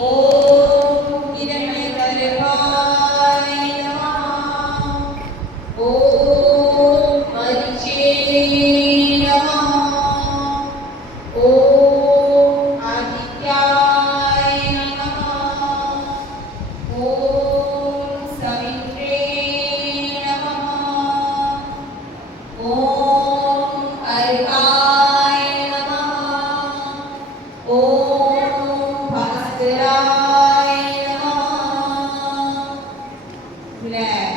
ஓம் இரண்யகர்ப்பாய நமः. ஓம் மரிச்சே நமः. ஓம் ஆதித்யாய நமः. ஓம் சவித்ரே நமः. ஓம் அர்காய நமः. ஓம் பாஸ்கராய நமः.